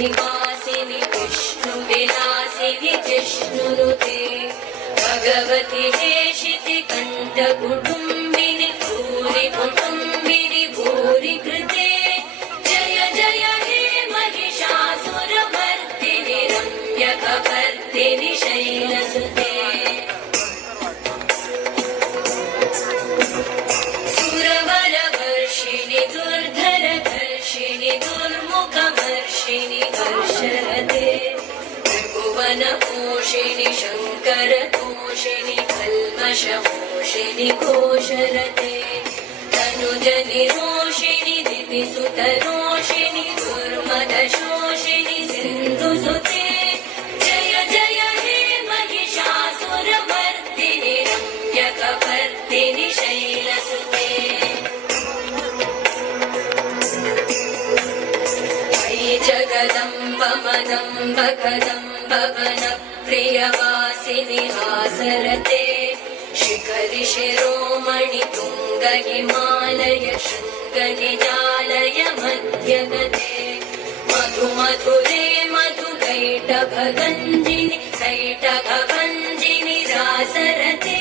निवासिनि विष्णुविलासिनि जिष्णुनुते भगवति हेशिति कण्ठकुटुम्बिनि भूरि कुटुम्बिनि भूरि कृते जय जय हे महिषासुरमर्दिनि रम्यकपर्दिनि शैलसुते सुरवरवर्षिणि दुर्धरधर्षिणि दुर्मुखमर्षिणि हर्षरते त्रिभुवनपोषिणि शङ्करतोषिणि कल्मषमोषिणि घोषरते तनुजनिरोषिणि दिविसुतरोषिणि दुर्मदशोषिणि सिन्धुसुते जय जय हे महिषासुरमर्दिनि रम्यकपर्दिनि शैलसुते जगदम्ब मदम्ब कदम्ब वनप्रियवासिनि हासरते शिखरि शिरोमणि तुङ्ग हिमालय शृङ्गनिजालय मध्यगते मधु मधुरे मधुकैटभगञ्जिनि कैटभभञ्जिनि रासरते